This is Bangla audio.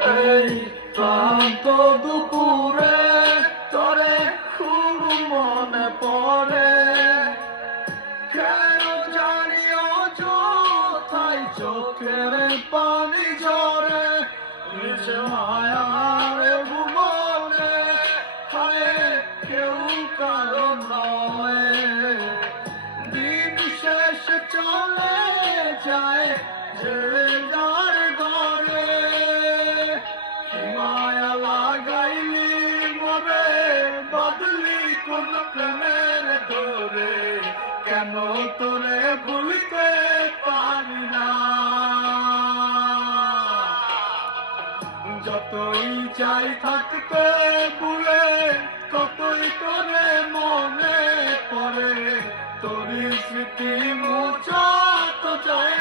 এই ক্লান্ত দুপুরে তোরে খুব মনে পড়ে, কেন জানি অযথায় চোখের পানি ঝরে, নিজ মায়ার ভুবনে হায় কেউ কারো নয়। দিন শেষ চলে যায় যে যার ঘরে, মায়া লাগাইলি মরে বদলি কোন প্রেমের ধরে, কেন তোরে ভুলতে পারি না। যতই চাই থাকতে ভুলে, কতই তোরে মনে পড়ে, তোর স্মৃতি মুছা তো যায়